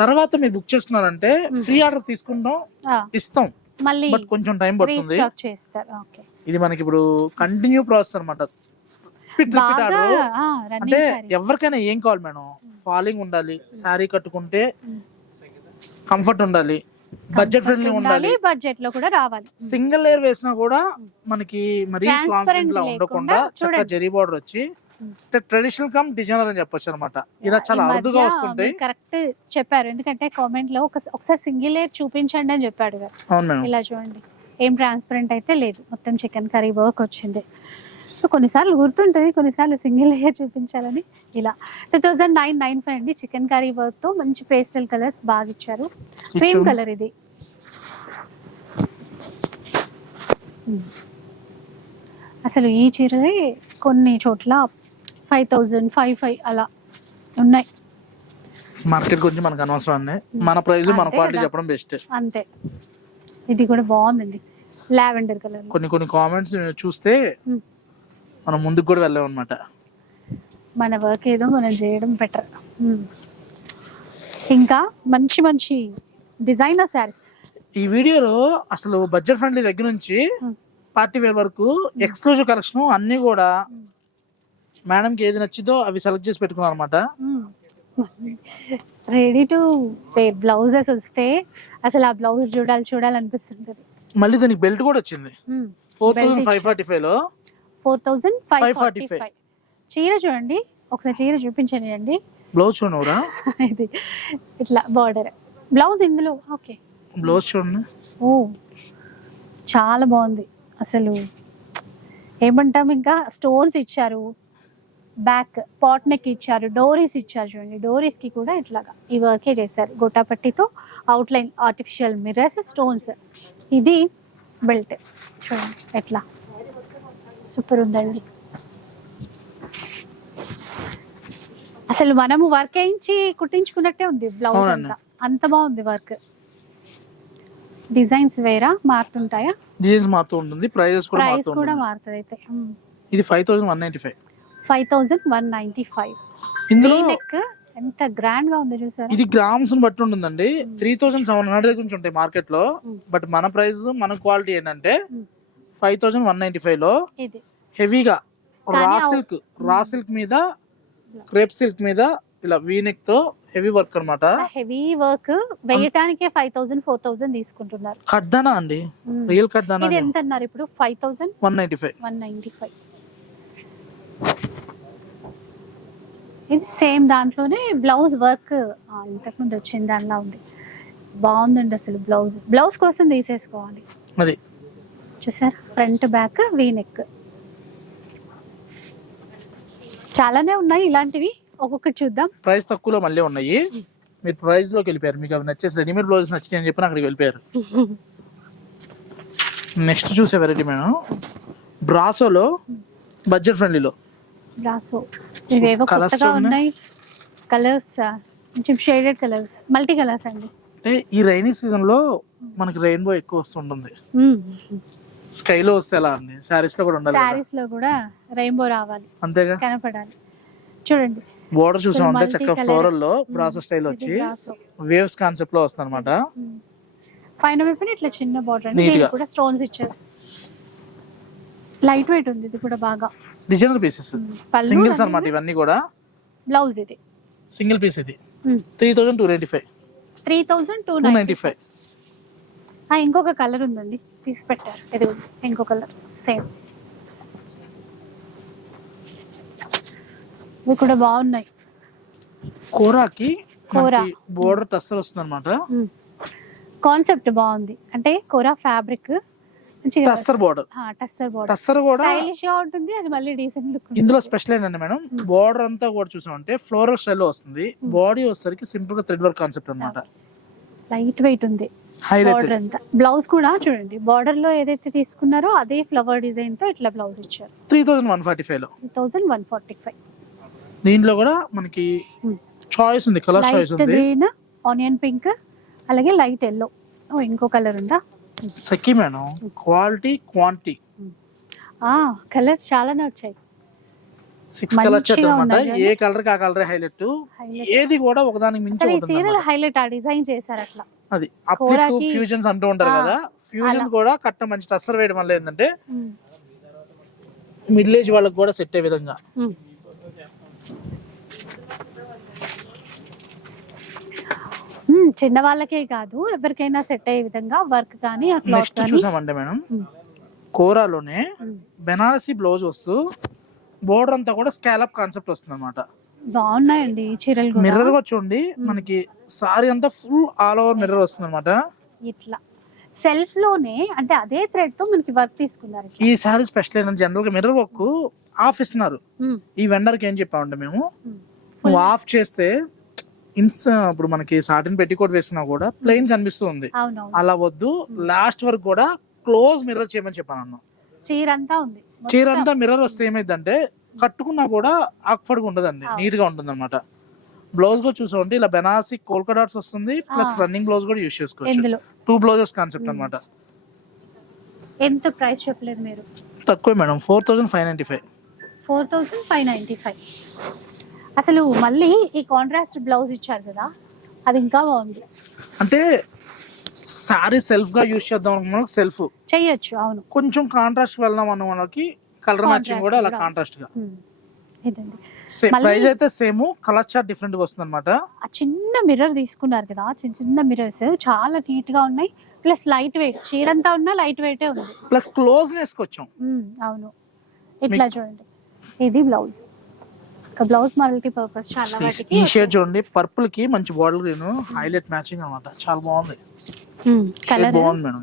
[SPEAKER 2] తర్వాత మీరు బుక్ చేసుకున్నారంటే ఫ్రీ ఆర్డర్ తీసుకుంటాం ఇస్తాం.
[SPEAKER 1] మళ్ళీ
[SPEAKER 2] బట్ కొంచెం టైం పడుతుంది. ఇది మనకి ఇప్పుడు కంటిన్యూ ప్రాసెస్ అనమాట రిపీట్ ఆర్డర్ అంటే ఎవరికైనా ఏం కావాలి మేడం? ఫాలింగ్ ఉండాలి శారీ కట్టుకుంటే. కంఫర్ట్ ఉండాలి బడ్జెట్ ఫ్రెండ్లీ ఉండాలి
[SPEAKER 1] బడ్జెట్లో కూడా రావాలి.
[SPEAKER 2] సింగిల్ లేయర్ వేసినా కూడా మనకి మరీ ట్రాన్స్పరెంట్ లా ఉండకుండా చక్కగా. జరీ బార్డర్ వచ్చి. ట్రెడిషనల్ కమ్ డిజైనర్ అని చెప్పొచ్చు అనమాట ఇలా చాలా అరుదుగా వస్తుంటాయి
[SPEAKER 1] కరెక్ట్ చెప్పారు. ఎందుకంటే కామెంట్లో ఒక- ఒకసారి సింగిల్ లేయర్ చూపించండి అని చెప్పాడు కదా.
[SPEAKER 2] అవును మేడం.
[SPEAKER 1] ఇలా చూడండి. ఏం ట్రాన్స్పరెంట్ అయితే లేదు. మొత్తం చికెన్ కర్రీ వర్క్ వచ్చింది. సో కొన్నిసార్లు గుర్తుంటుంది కొన్నిసార్లు సింగిల్ లేయర్ చూపించాలని. ఇలా two thousand nine nine five అండి. చికెన్ కర్రీ వర్క్తో మంచి పేస్టల్ కలర్స్ బాగా ఇచ్చారు. క్రీమ్. కలర్ ఇది. అసలు ఈ చీరలే కొన్ని చోట్ల ఫైవ్ థౌజండ్ ఫైవ్ ఫైవ్ అలా ఉన్నాయి.
[SPEAKER 2] మార్కెట్ గురించి మనకు అనవసరం మన ప్రైస్ మన క్వాలిటీ. చెప్పడం బెస్ట్
[SPEAKER 1] అంతే. ఇది కూడా బాగుందండి. లావెండర్ కలర్
[SPEAKER 2] కొన్ని కొన్ని కామెంట్స్ చూస్తే. మనం ముందుకు కూడా వెళ్ళాం అనమాట
[SPEAKER 1] మన వర్క్ ఏదో మనం చేయడం బెటర్ ఇంకా మంచి మంచి డిజైనర్ శారీస్
[SPEAKER 2] ఈ వీడియోలో అసలు బడ్జెట్ ఫ్రెండ్లీ దగ్గర నుంచి
[SPEAKER 1] Hmm.
[SPEAKER 2] పార్టీ వేర్ వరకు ఎక్స్క్లూజివ్ కలెక్షన్ అన్ని కూడా మేడంకి ఏది నచ్చిందో అవి సెలెక్ట్ చేసి పెట్టుకున్నాం అనమాట
[SPEAKER 1] రెడీ టు బ్లౌజెస్ వస్తే అసలు ఆ బ్లౌజ్ చూడాలి చూడాలనిపిస్తుంటది.
[SPEAKER 2] మళ్ళీ దీనికి బెల్ట్ కూడా వచ్చింది. ఫోర్ థౌసండ్ ఫైవ్ ఫార్టీ ఫైవ్లో
[SPEAKER 1] four thousand five
[SPEAKER 2] 545.
[SPEAKER 1] Forty five. చీర చూడండి ఒకసారి చీర చూపించండి అండి.
[SPEAKER 2] బ్లౌజ్ చూడవురా
[SPEAKER 1] ఇది ఇట్లా బార్డర్ బ్లౌజ్ ఇందులో ఓకే.
[SPEAKER 2] బ్లౌజ్ చూడండి.
[SPEAKER 1] ఓ చాలా బాగుంది. అసలు ఏమంటాం ఇంకా స్టోన్స్ ఇచ్చారు బ్యాక్ పాట్ నెక్ ఇచ్చారు డోరీస్ ఇచ్చారు చూడండి. డోరీస్కి కూడా ఇట్లాగా ఈ వర్కే చేశారు. గోటాపట్టితో outline artificial mirrors stones ఇది బెల్ట్ చూడండి ఎట్లా? సూపర్ ఉందండి. అసలు మనము వర్క్ వేయించి కుట్టించుకున్నట్టే ఉంది బ్లౌజ్. అంతా. అంత బాగుంది వర్క్. డిజైన్స్ వేరా? మారుతుంటాయా?
[SPEAKER 2] డిజైన్స్ మారుతూ ఉంటుంది ప్రైజెస్ కూడా
[SPEAKER 1] ప్రైస్ కూడా మారుతుంది అయితే
[SPEAKER 2] ఇది five thousand one ninety five.
[SPEAKER 1] Five thousand one ninety five.
[SPEAKER 2] ఇందులో
[SPEAKER 1] ఎంత గ్రాండ్గా ఉంది చూసారా?
[SPEAKER 2] ఇది గ్రామ్స్ బట్టి ఉంటుందండి. త్రీ థౌసండ్ సెవెన్ హండ్రెడ్ ఉంటాయి
[SPEAKER 1] మార్కెట్లో.
[SPEAKER 2] బట్ మన ప్రైస్ మన క్వాలిటీ ఏంటంటే. ఫైవ్ థౌసండ్ వన్ నైన్టీ ఫైవ్లో
[SPEAKER 1] ఇది.
[SPEAKER 2] హెవీగా రా సిల్క్ రా సిల్క్ మీద క్రేప్ సిల్క్ మీద ఇలా వీనెక్తో హెవీ వర్క్ అన్నమాట.
[SPEAKER 1] హెవీ వర్క్ వేయటానికే ఫైవ్ థౌసండ్ ఫోర్ థౌసండ్ తీసుకుంటున్నారు.
[SPEAKER 2] కడ్దానా అండి. రియల్ కడ్దానా
[SPEAKER 1] ఇది ఎంత అన్నారు ఇప్పుడు? Five thousand
[SPEAKER 2] one ninety five
[SPEAKER 1] one ninety five. ఇది సేమ్ దాంట్లోనే బ్లౌజ్ వర్క్ ఇంతకుముందు వచ్చింది దానిలా ఉంది. బాగుందండి అసలు బ్లౌజ్. బ్లౌజ్ కోసం తీసేసుకోవాలి.
[SPEAKER 2] అది.
[SPEAKER 1] చూసారా? Front back V neck. చాలానే ఉన్నాయి ఇలాంటివి. ఒక్కొక్కటి చూద్దాం.
[SPEAKER 2] ప్రైస్ తక్కువలో మళ్ళీ ఉన్నాయి. మీరు ప్రైస్లోకి వెళ్ళిపోయారు. మీకు అవి నచ్చేసి రెడీమేడ్ బ్లౌజ్ నచ్చినాయి అని చెప్పి అక్కడికి వెళ్ళిపోయారు. నెక్స్ట్ చూసే వెరైటీ మేడం బ్రాసోలో బడ్జెట్ ఫ్రెండ్లీలో
[SPEAKER 1] బ్రాసో ఇవేవో కొత్తగా
[SPEAKER 2] ఉన్నాయి.
[SPEAKER 1] ఉన్నాయి కలర్స్ కొంచెం షేడెడ్ కలర్స్ మల్టీ కలర్స్ అండి.
[SPEAKER 2] అంటే ఈ రైనీ సీజన్లో మనకి రెయిన్బో ఎక్కువ వస్తుంటుంది.
[SPEAKER 1] మ్మ్.
[SPEAKER 2] స్కైలో వస్తే ఎలా అండి? శారీస్లో కూడా ఉండాలి.
[SPEAKER 1] శారీస్లో కూడా రెయిన్బో రావాలి.
[SPEAKER 2] అంతేగా?
[SPEAKER 1] కనపడాలి. చూడండి.
[SPEAKER 2] బోర్డర్ చూసామంటే చక్కగా. ఫ్లోరల్లో బ్రాసో స్టైల్ వచ్చి వేవ్స్ కాన్సెప్ట్లో వస్తుంది అనమాట.
[SPEAKER 1] పైన వైపున ఇట్లా చిన్న బార్డర్. కూడా స్టోన్స్ ఇచ్చారు. లైట్ వెయిట్ ఉంది ఇది కూడా బాగా.
[SPEAKER 2] డిజైనర్ పీసెస్ సింగిల్స్ అన్నమాట ఇవన్నీ కూడా.
[SPEAKER 1] బ్లౌజ్ ఇది.
[SPEAKER 2] సింగిల్ పీస్ ఇది. Three thousand two ninety five
[SPEAKER 1] three thousand two
[SPEAKER 2] two ninety five
[SPEAKER 1] ఇంకొక కలర్ ఉందండి. తీసి పెట్టారు. ఇది. ఇంకో కలర్. సేమ్. ఇవి కూడా బాగున్నాయి.
[SPEAKER 2] కోరాకి
[SPEAKER 1] కోరా.
[SPEAKER 2] బోర్డర్ టస్సర్ వస్తుంది అనమాట
[SPEAKER 1] కాన్సెప్ట్ బాగుంది. అంటే kora fabric.
[SPEAKER 2] Tussar border.
[SPEAKER 1] Tussar border.
[SPEAKER 2] Tussar కూడా
[SPEAKER 1] స్టైలిష్గా ఉంటుంది. అది మళ్ళీ డీసెంట్ లుక్
[SPEAKER 2] ఇందులో స్పెషల్ ఏంటంటే మేడం బోర్డర్ అంతా కూడా చూసామంటే ఫ్లోరల్ స్టైల్లో వస్తుంది. బాడీ వచ్చేసరికి సింపుల్గా థ్రెడ్ వర్క్ కాన్సెప్ట్ అనమాట
[SPEAKER 1] లైట్ వెయిట్ ఉంది. బార్డర్ అంతా. బ్లౌజ్ కూడా చూడండి బార్డర్లో ఏదైతే తీసుకున్నారో అదే ఫ్లవర్ డిజైన్తో ఇట్లా బ్లౌజ్ ఇచ్చారు.
[SPEAKER 2] త్రీ థౌసండ్ వన్ ఫార్టీ ఫైవ్లో.
[SPEAKER 1] Three thousand one forty five.
[SPEAKER 2] దీంట్లో కూడా మనకి చాయిస్ ఉంది కలర్ చాయిస్ ఉంది.
[SPEAKER 1] గ్రీన్ ఆనియన్ పింక్ అలాగే లైట్ ఎల్లో ఓ ఇంకో కలర్ ఉందా?
[SPEAKER 2] సఖీ మేడం క్వాలిటీ క్వాంటిటీ
[SPEAKER 1] ఆ కలర్స్ చాలానే వచ్చాయి
[SPEAKER 2] సిక్స్ కలర్ సెట్
[SPEAKER 1] మంచిగా
[SPEAKER 2] అనమాట
[SPEAKER 1] ఉన్నాయి
[SPEAKER 2] ఏ కలర్ ఆ కలర్ హైలైట్. ఏది కూడా ఒకదానికి మించి
[SPEAKER 1] చీరల. హైలైట్ ఆ డిజైన్ చేశారు అట్లా.
[SPEAKER 2] అది. అప్లిక్ ఫ్యూజన్స్ అంటూ ఉంటారు కదా. ఫ్యూజన్. కూడా కట్ట మంచి టస్సర్ వేయడం వల్ల ఏంటంటే మిడిల్ ఏజ్ వాళ్ళకి కూడా సెట్ అయ్యే విధంగా.
[SPEAKER 1] చిన్న వాళ్ళకే కాదు ఎవరికైనా సెట్ అయ్యే విధంగా వర్క్ కానీ
[SPEAKER 2] నెక్స్ట్ చూసామంటే మేడం. కోరాలోనే. బెనారసి బ్లౌజ్ వస్తూ బోర్డర్ అంతా కూడా స్కాలప్ కాన్సెప్ట్ వస్తుంది అనమాట
[SPEAKER 1] బాగున్నాయండి చీరలు కూడా.
[SPEAKER 2] మిర్రర్గా చూడండి మనకి సారీ అంతా ఫుల్ ఆల్ ఓవర్ మిర్రర్ వస్తుంది అనమాట
[SPEAKER 1] ఇట్లా. సెల్ఫ్లోనే అంటే అదే థ్రెడ్తో మనకి వర్క్ తీసుకున్నారు.
[SPEAKER 2] ఈ సారీ స్పెషల్ ఏంటంటే జనరల్గా మిర్రర్ వర్క్ ఆఫ్ ఇస్తున్నారు. ఈ వెండర్కి ఏం చెప్పామంటే మేము
[SPEAKER 1] మ్మ్.
[SPEAKER 2] నువ్వు ఆఫ్ చేస్తే ఇన్స్ ఇప్పుడు మనకి సాటిన్ పెట్టికోట్ వేసినా కూడా ప్లెయిన్ కనిపిస్తుంది. అలా వద్దు లాస్ట్ వరకు కూడా క్లోజ్ మిర్రర్ చేయమని చెప్పాను అన్న
[SPEAKER 1] చీర అంతా ఉంది.
[SPEAKER 2] చీర అంతా మిర్రర్ వస్తే ఏమైందంటే కట్టుకున్నా కూడా ఆక్వర్డ్గా ఉండదండి.
[SPEAKER 1] అవును.
[SPEAKER 2] నీట్గా ఉంటుంది అనమాట బ్లౌజ్ కూడా చూసామంటే ఇలా బెనారసి కోల్కా డాట్స్ వస్తుంది. ప్లస్. రన్నింగ్ బ్లౌజ్ కూడా యూస్ చేసుకోవచ్చు.
[SPEAKER 1] ఇందులో
[SPEAKER 2] టూ బ్లౌజెస్ కాన్సెప్ట్ అన్నమాట.
[SPEAKER 1] ఎంత ప్రైస్ చెప్పలేదు మీరు?
[SPEAKER 2] తక్కువ madam. Four thousand five ninety five.
[SPEAKER 1] Four thousand five ninety five. అసలు మళ్ళీ ఈ కాంట్రాస్ట్ బ్లౌజ్ ఇచ్చారు కదా అది ఇంకా బాగుంది.
[SPEAKER 2] అంటే సారీ సెల్ఫ్గా యూస్ చేద్దాం అనుకున్న సెల్ఫ్.
[SPEAKER 1] చెయ్యొచ్చు అవును.
[SPEAKER 2] కొంచెం కాంట్రాస్ట్ వెళ్దాం అన్న వాళ్ళకి కలర్ మ్యాచింగ్ కూడా అలా.
[SPEAKER 1] కాంట్రాస్ట్గా. ఇదండి.
[SPEAKER 2] ప్రైస్ అయితే సేమ్ కలర్ చార్ట్ డిఫరెంట్గా వస్తుంది అనమాట
[SPEAKER 1] ఆ చిన్న మిర్రర్ తీసుకున్నారు కదా చిన్న చిన్న మిర్రర్స్ చాలా నీట్గా ఉన్నాయి. ప్లస్ లైట్ వెయిట్ చీర అంతా ఉన్నా లైట్ వెయిటే ఉంది.
[SPEAKER 2] ప్లస్ క్లోజ్నెస్కి వచ్చాం.
[SPEAKER 1] ఉమ్, అవును. ఇట్లా చూడండి. ఇది బ్లౌజ్ బ్లౌజ్ మల్టీ పర్పస్ చాలా వాటికి
[SPEAKER 2] ఈ షేడ్ చూడండి పర్పుల్కి మంచి బాటిల్ గ్రీన్ హైలైట్ మ్యాచింగ్ అనమాట చాలా బాగుంది.
[SPEAKER 1] కలర్
[SPEAKER 2] బాగుంది మేడం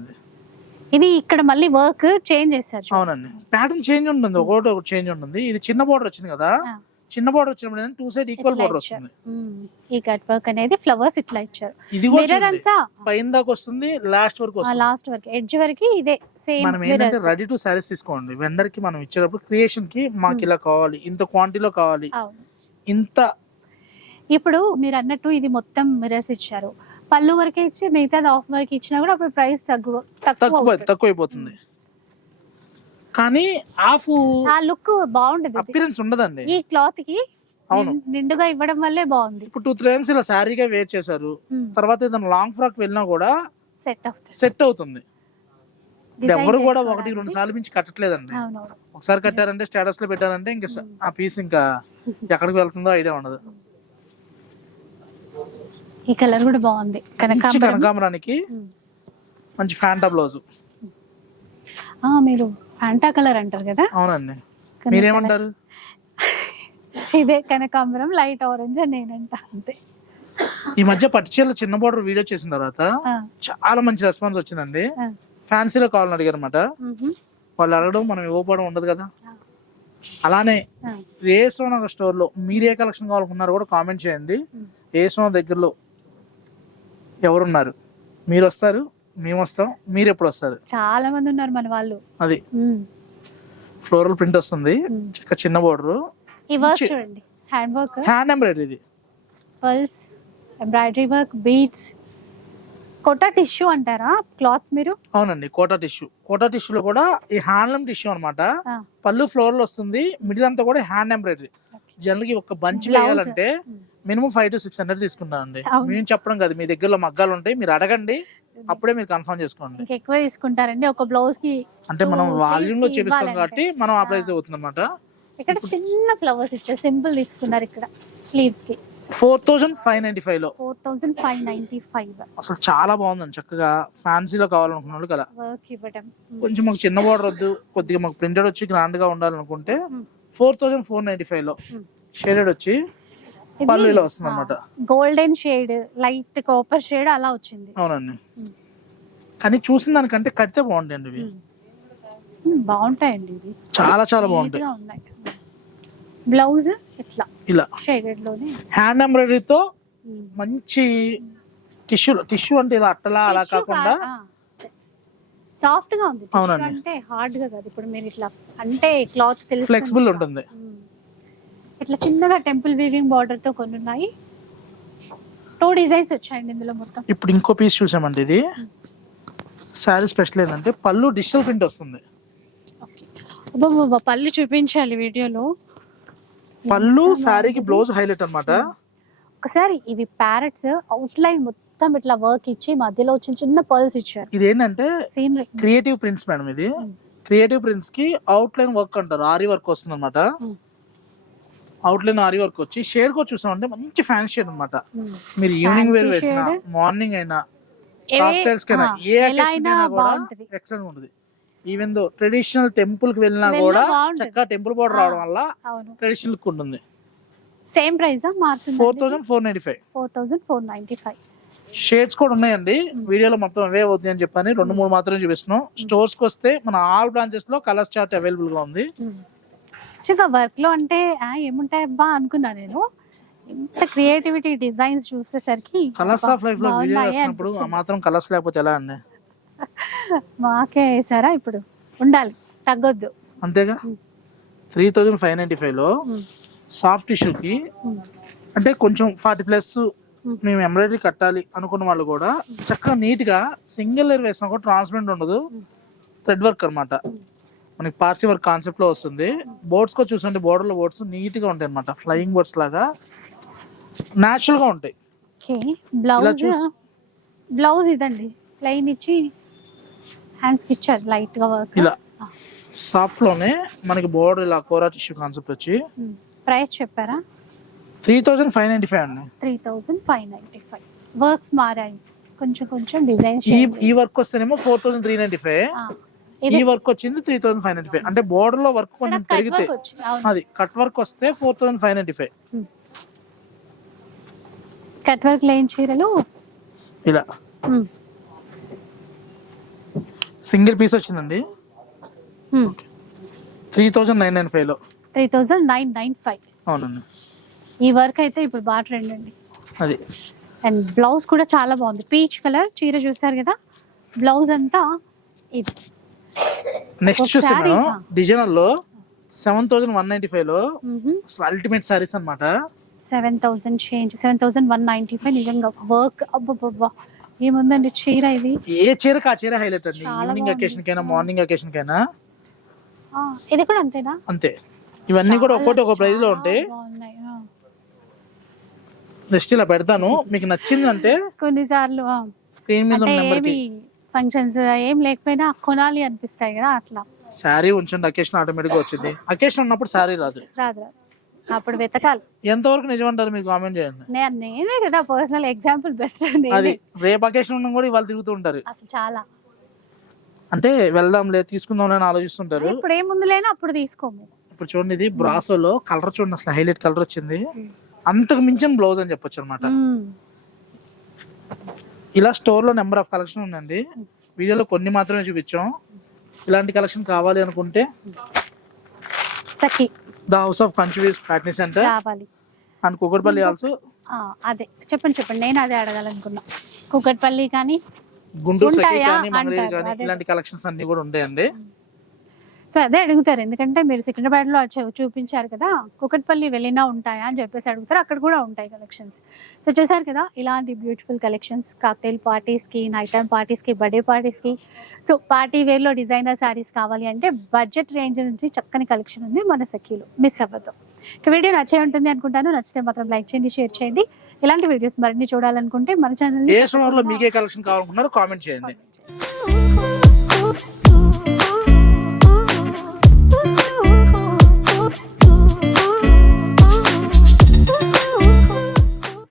[SPEAKER 2] ఇది.
[SPEAKER 1] ఇక్కడ మళ్ళీ వర్క్ చేంజ్ చేశారు.
[SPEAKER 2] అవునండి ప్యాటర్న్ చేంజ్ ఉంటుంది ఒకటి ఒకటి చేంజ్ ఉంటుంది ఇది చిన్న బార్డర్ వచ్చింది కదా. చిన్న బార్డర్ వచ్చినప్పుడు టూ సైడ్ ఈక్వల్ బార్డర్. వస్తుంది.
[SPEAKER 1] ఈ కట్ వర్క్ అనేది ఫ్లవర్స్ ఇట్లా ఇచ్చారు
[SPEAKER 2] ఇది
[SPEAKER 1] మిర్రర్. అంతా
[SPEAKER 2] పైన దాకా వస్తుంది లాస్ట్ వరకు వస్తుంది
[SPEAKER 1] లాస్ట్ వరకు ఎడ్జ్ వరకు ఇదే సేమ్
[SPEAKER 2] మనం ఏంటంటే రెడీ టు సారీస్ తీసుకోండి వెండర్కి మనం ఇచ్చేటప్పుడు క్రియేషన్కి మాకు. ఇలా కావాలి ఇంత క్వాంటిటీలో కావాలి ఇంత
[SPEAKER 1] ఇప్పుడు మీరు అన్నట్టు ఇది మొత్తం మిర్రర్స్ ఇచ్చారు పళ్ళు వరకే ఇచ్చి మిగతాది ఆఫ్ వరకు ఇచ్చినా కూడా అప్పుడు ప్రైస్ తగ్గు తక్కువ
[SPEAKER 2] తక్కువ
[SPEAKER 1] అవుతుంది.
[SPEAKER 2] తక్కువ అయిపోతుంది కానీ హాఫ్
[SPEAKER 1] ఆ లుక్ బాగుంటది.
[SPEAKER 2] అపిరెన్స్ ఉండదండి.
[SPEAKER 1] ఈ క్లాత్కి
[SPEAKER 2] అవును.
[SPEAKER 1] నిండుగా ఇవ్వడం వల్లే బాగుంది.
[SPEAKER 2] ఇప్పుడు టూ త్రీ టైమ్స్ ఇలా శారీగా వేర్ చేశారు. తర్వాత ఏదైనా లాంగ్ ఫ్రాక్ వెళ్ళినా కూడా
[SPEAKER 1] సెట్ అవుతుంది.
[SPEAKER 2] సెట్ అవుతుంది. ఎవరు కూడా ఒకటి. రెండు సార్లు మించి కట్టట్లేదండి. ఒకసారి కట్టారంటే స్టేటస్లో పెట్టారంటే ఇంకా ఆ పీస్ ఇంకా ఎక్కడికి వెళ్తుందో ఐడియా ఉండదు.
[SPEAKER 1] ఈ కలర్ కూడా బాగుంది.
[SPEAKER 2] కనకాంబరానికి. మంచి ఫ్యాంటా బ్లౌజ్
[SPEAKER 1] ఆ, మీరు ఫాంటా కలర్ అంటారు కదా?
[SPEAKER 2] అవునండి. మీరేమంటారు?
[SPEAKER 1] ఇదే కనకాంబరం లైట్ ఆరెంజ్ అని నేనంట అంతే.
[SPEAKER 2] ఈ మధ్య పట్టుచీరల చిన్న బార్డర్ వీడియో చేసిన తర్వాత చాలా మంచి రెస్పాన్స్ వచ్చిందండి. ఫ్యాన్సీలో కావాలని అడిగారు అనమాట. వాళ్ళు అడగడం మనం ఇవ్వకపోవడం ఉండదు కదా. అలానే ఏ స్టోన్ స్టోర్లో మీరు ఏ కలెక్షన్ కావాలనుకున్నారో కూడా కామెంట్ చేయండి. ఏ దగ్గరలో ఎవరున్నారు? మీరు వస్తారు మేము వస్తాం మీరు ఎప్పుడు వస్తారు
[SPEAKER 1] చాలా మంది ఉన్నారు మన వాళ్ళు.
[SPEAKER 2] అది. ఫ్లోరల్ ప్రింట్ వస్తుంది. చక్క చిన్న బోర్డర్
[SPEAKER 1] ఈ వర్క్
[SPEAKER 2] మంచి-
[SPEAKER 1] చూడండి. Hand work.
[SPEAKER 2] హ్యాండ్ ఎంబ్రాయిడరీ ఇది.
[SPEAKER 1] పర్ల్స్ ఎంబ్రాయిడరీ వర్క్ బీడ్స్ కొట్ట టిష్యూ అంటారా? క్లాత్ మీరు?
[SPEAKER 2] అవునండి కోటా టిష్యూ. కోటా టిష్యూలో కూడా ఈ హ్యాండ్లూమ్ టిష్యూ అన్నమాట.
[SPEAKER 1] ఆ,
[SPEAKER 2] పళ్ళు ఫ్లోరల్ వస్తుంది. మిడిల్ అంతా కూడా హ్యాండ్ ఎంబ్రాయిడరీ. జనరల్కి ఒక బంచ్. వేయాలంటే
[SPEAKER 1] ఉమ్.
[SPEAKER 2] Minimum five to six hundred తీసుకుంటానండి
[SPEAKER 1] అవును.
[SPEAKER 2] మేము చెప్పడం కాదు మీ దగ్గరలో మగ్గాలు ఉంటాయి మీరు అడగండి అప్పుడే మీరు కన్ఫర్మ్ చేసుకోండి
[SPEAKER 1] ఇంకా ఎక్కువ తీసుకుంటారండి ఒక బ్లౌజ్కి
[SPEAKER 2] అంటే మనం
[SPEAKER 1] వాల్యూమ్లో
[SPEAKER 2] చేపిస్తాం. కాబట్టి మనం ఆ. ప్రైస్ అవుతుంది అనమాట
[SPEAKER 1] ఇక్కడ చిన్న ఫ్లవర్స్ ఇచ్చారు సింపుల్ తీసుకున్నారు ఇక్కడ స్లీవ్స్కి
[SPEAKER 2] ఫోర్ థౌజండ్ ఫైవ్ నైన్టీ ఫైవ్లో
[SPEAKER 1] four thousand five ninety five
[SPEAKER 2] అసలు చాలా బాగుందండి చక్కగా ఫ్యాన్సీలో కావాలనుకున్న వాళ్ళు కదా కొంచెం మాకు చిన్న బార్డర్ వద్దు కొద్దిగా మాకు ప్రింటెడ్ వచ్చి గ్రాండ్గా ఉండాలనుకుంటే. ఫోర్ థౌజండ్ ఫోర్ నైన్టీ
[SPEAKER 1] ఫైవ్లో.
[SPEAKER 2] షేడెడ్ వచ్చి ఇలా వస్తుంది అనమాట
[SPEAKER 1] golden shade light copper shade అలా వచ్చింది.
[SPEAKER 2] అవునండి. కానీ చూసిన దానికంటే కడితే బాగుంటాయండి ఇవి.
[SPEAKER 1] బాగుంటాయండి ఇవి.
[SPEAKER 2] చాలా చాలా బాగుంటాయి.
[SPEAKER 1] బ్లౌజ్ ఇట్లా
[SPEAKER 2] ఇలా.
[SPEAKER 1] షేడెడ్లోనే.
[SPEAKER 2] హ్యాండ్ ఎంబ్రాయిడరీతో. మంచి టిష్యూ టిష్యూ అంటే ఇలా అట్టలా అలా కాకుండా
[SPEAKER 1] సాఫ్ట్గా ఉంది.
[SPEAKER 2] అవునండి.
[SPEAKER 1] అంటే హార్డ్గా కాదు. ఇప్పుడు మీరు ఇట్లా అంటే క్లాత్
[SPEAKER 2] ఫ్లెక్సిబుల్ ఉంటుంది.
[SPEAKER 1] ఇట్లా చిన్నగా టెంపుల్ వీవింగ్ బార్డర్తో కొన్ని ఉన్నాయి టూ డిజైన్స్ వచ్చాయండి ఇందులో మొత్తం.
[SPEAKER 2] ఇప్పుడు ఇంకో పీస్ చూసామండి ఇది. శారీ స్పెషల్ ఏంటంటే పళ్ళు డిజిటల్ ప్రింట్ వస్తుంది.
[SPEAKER 1] పళ్ళు చూపించాలి వీడియోలో.
[SPEAKER 2] పళ్ళు శారీకి బ్లౌజ్ హైలైట్ అన్నమాట.
[SPEAKER 1] ఒకసారి ఇవి ప్యారెట్స్ అవుట్ లైన్ మొత్తం ఇట్లా వర్క్ ఇచ్చి మధ్యలో చిన్న చిన్న పర్ల్స్ ఇచ్చారు.
[SPEAKER 2] ఇది ఏంటంటే
[SPEAKER 1] సీనరీ
[SPEAKER 2] క్రియేటివ్ ప్రింట్స్ మేడం ఇది క్రియేటివ్ ప్రింట్స్కి అవుట్ లైన్ వర్క్ అంటారు. ఆరి వర్క్ వస్తుంది అనమాట
[SPEAKER 1] Hmm.
[SPEAKER 2] Outline aari work వచ్చి షేడ్ కూడా చూసామంటే మంచి ఫ్యాన్ షేడ్ అన్నమాట. మీరు ఈవినింగ్ వేర్ వేసినా. మార్నింగ్ అయినా కాక్టైల్స్ కైనా ఏ. ఎక్సలెంట్ ఉంటుంది. ఈవెన్ దో ట్రెడిషనల్ టెంపుల్కి వెళ్ళినా కూడా. చక్కగా టెంపుల్ బోర్డర్. రావడం వల్ల ట్రెడిషనల్ లుక్ ఉంటుంది.
[SPEAKER 1] Same price
[SPEAKER 2] four thousand four ninety five
[SPEAKER 1] four thousand four ninety five
[SPEAKER 2] shades కూడా ఉన్నాయండి. వీడియోలో మొత్తం అవే అవుతుంది అని చెప్పని రెండు మూడు మాత్రమే చూపిస్తున్నాం. స్టోర్స్కి వస్తే మన ఆల్ బ్రాంచెస్లో కలర్స్ చార్ట్ అవైలబుల్గా ఉంది.
[SPEAKER 1] ఇంకా వర్క్లో అంటే ఏముంటాయి అబ్బా అనుకున్నా నేను. ఇంత క్రియేటివిటీ డిజైన్స్ చూసేసరికి
[SPEAKER 2] కలర్స్ ఆఫ్ లైఫ్లో వీడియో
[SPEAKER 1] అనిపించింది.
[SPEAKER 2] మాత్రం కలర్స్ లేకపోతే ఎలా అండి
[SPEAKER 1] మాకే వేసారా ఇప్పుడు? ఉండాలి తగ్గొద్దు.
[SPEAKER 2] అంతేగా? త్రీ థౌజండ్ ఫైవ్ నైన్టీ ఫైవ్లో సాఫ్ట్ టిష్యూకి అంటే కొంచెం ఫార్టీ ప్లస్ మేము ఎంబ్రాయిడరీ కట్టాలి అనుకున్న వాళ్ళు కూడా చక్కగా నీట్గా సింగిల్ లేయర్ వేసినా కూడా ట్రాన్స్పరెంట్ ఉండదు. థ్రెడ్ వర్క్ అన్నమాట. మనకి పార్సీ వర్క్ కాన్సెప్ట్లో వస్తుంది. బోర్డ్స్ కూడా చూస్తుంటే బోర్డర్లో బోర్డ్స్ నీట్గా ఉంటాయి అనమాట ఫ్లయింగ్ బోర్డ్స్ లాగా గా ఉంటాయి.
[SPEAKER 1] బ్లౌజ్ బ్లౌజ్ ఇదండి. ప్లెయిన్ ఇచ్చి హ్యాండ్స్కి ఇచ్చారు లైట్గా వర్క్
[SPEAKER 2] ఇలా. సాఫ్ట్లోనే మనకి బోర్డర్ ఇలా కోరా టిష్యూ కాన్సెప్ట్ వచ్చి
[SPEAKER 1] ప్రైస్ చెప్పారా?
[SPEAKER 2] Three thousand five ninety five అండి.
[SPEAKER 1] Three thousand five ninety five works మారాయి. కొంచెం కొంచెం డిజైన్స్
[SPEAKER 2] ఈ ఈ వర్క్ వస్తేనేమో four thousand three ninety five ఈ వర్క్ వచ్చింది three thousand five ninety five అంటే బోర్డర్లో వర్క్ కొంచెం పెరిగితే. అది కట్ వర్క్ వస్తే four thousand five ninety five
[SPEAKER 1] cut work లేని చీరలు?
[SPEAKER 2] ఇలా. సింగిల్ పీస్ వచ్చిందండి. త్రీ థౌసండ్ నైన్ నైన్ ఫైవ్లో.
[SPEAKER 1] Three thousand nine nine five
[SPEAKER 2] అవునండి.
[SPEAKER 1] ఈ వర్క్ అయితే ఇప్పుడు బాగా ట్రెండ్ అండి.
[SPEAKER 2] అది.
[SPEAKER 1] అండ్ బ్లౌజ్ కూడా చాలా బాగుంది. పీచ్ కలర్ చీర చూసారు కదా? బ్లౌజ్ అంతా ఇది.
[SPEAKER 2] నెక్స్ట్ చూస్తే మేడం. డిజైనర్లో సెవెన్ థౌసండ్ వన్ నైన్టీ ఫైవ్లో అసలు అల్టిమేట్ సారీస్ అన్నమాట.
[SPEAKER 1] Seven thousand change seven thousand one ninety five నిజంగా వర్క్ అబ్బబ్బబ్బా. ఏముందండి చీర ఇది?
[SPEAKER 2] ఏ చీరకు ఆ చీర హైలైట్ అండి? ఈవినింగ్. అకేషన్ కైనా మార్నింగ్ అకేషన్ కైనా?
[SPEAKER 1] ఇది కూడా అంతేనా?
[SPEAKER 2] అంతే. ఇవన్నీ కూడా ఒక్కోటి ఒక
[SPEAKER 1] ప్రైస్లో
[SPEAKER 2] ఉంటాయి. జస్ట్ ఇలా పెడతాను. మీకు నచ్చిందంటే
[SPEAKER 1] కొన్నిసార్లు ఆ,
[SPEAKER 2] స్క్రీన్ మీద
[SPEAKER 1] అంటే
[SPEAKER 2] ఉన్న నెంబర్
[SPEAKER 1] ఫంక్షన్స్ ఏం లేకపోయినా కొనాలి అనిపిస్తాయి కదా అట్లా.
[SPEAKER 2] శారీ ఉంచండి అకేషన్ ఆటోమేటిక్ వచ్చింది. అకేషన్ ఉన్నప్పుడు శారీ రాదు.
[SPEAKER 1] రాదు రాదు. అప్పుడు వెతకాలి.
[SPEAKER 2] ఎంతవరకు నిజం అంటారు మీరు కామెంట్ చేయండి.
[SPEAKER 1] నేను నేనే కదా పర్సనల్ ఎగ్జాంపుల్ బెస్ట్
[SPEAKER 2] అది రేపు అకేషన్ ఉన్న కూడా ఇవాళ తిరుగుతూ ఉంటారు.
[SPEAKER 1] అసలు చాలా.
[SPEAKER 2] అంటే వెళ్దాంలే తీసుకుందాంలే అని ఆలోచిస్తుంటారు.
[SPEAKER 1] ఇప్పుడు ఏముంది లేని అప్పుడు తీసుకోము.
[SPEAKER 2] ఇప్పుడు చూడండి ఇది బ్రాసోలో కలర్ చూడండి అసలు హైలైట్ కలర్ వచ్చింది. అంతకు మించిన బ్లౌజ్ అని చెప్పొచ్చు అనమాట. ఇలా స్టోర్లో నెంబర్ ఆఫ్ కలెక్షన్ ఉందండి. వీడియోలో కొన్ని మాత్రమే చూపించాం. ఇలాంటి కలెక్షన్ కావాలి అనుకుంటే
[SPEAKER 1] Sakhi.
[SPEAKER 2] The house of confuse Patny centre
[SPEAKER 1] కావాలి.
[SPEAKER 2] అండ్ కుకట్పల్లి ఆల్సో
[SPEAKER 1] అదే. చెప్పండి చెప్పండి. నేను అదే అడగాలనుకున్నా. కుకట్పల్లి కానీ
[SPEAKER 2] గుంటూరు సఖి కానీ మంగళగిరి కానీ. ఇలాంటి కలెక్షన్స్ అన్ని కూడా ఉంటాయండి.
[SPEAKER 1] సో అదే అడుగుతారు. ఎందుకంటే మీరు సికింద్రాబాద్లో చూ- చూపించారు కదా కుకట్పల్లి వెళ్ళినా ఉంటాయా అని చెప్పేసి అడుగుతారు. అక్కడ కూడా ఉంటాయి కలెక్షన్స్. సో చూసారు కదా ఇలాంటి బ్యూటిఫుల్ కలెక్షన్స్ కాక్టైల్ పార్టీస్కి నైట్ టైం పార్టీస్కి బర్త్డే పార్టీస్కి సో పార్టీ వేర్లో డిజైనర్ శారీస్ కావాలి అంటే బడ్జెట్ రేంజ్ నుంచి చక్కని కలెక్షన్ ఉంది మన సఖీలో. మిస్ అవ్వదు ఇక వీడియో నచ్చే ఉంటుంది అనుకుంటాను. నచ్చితే మాత్రం లైక్ చేయండి షేర్ చేయండి. ఇలాంటి వీడియోస్ మరిన్ని చూడాలనుకుంటే మన ఛానల్
[SPEAKER 2] మీకే కలెక్షన్ కావాలనుకున్నారో కామెంట్ చేయండి.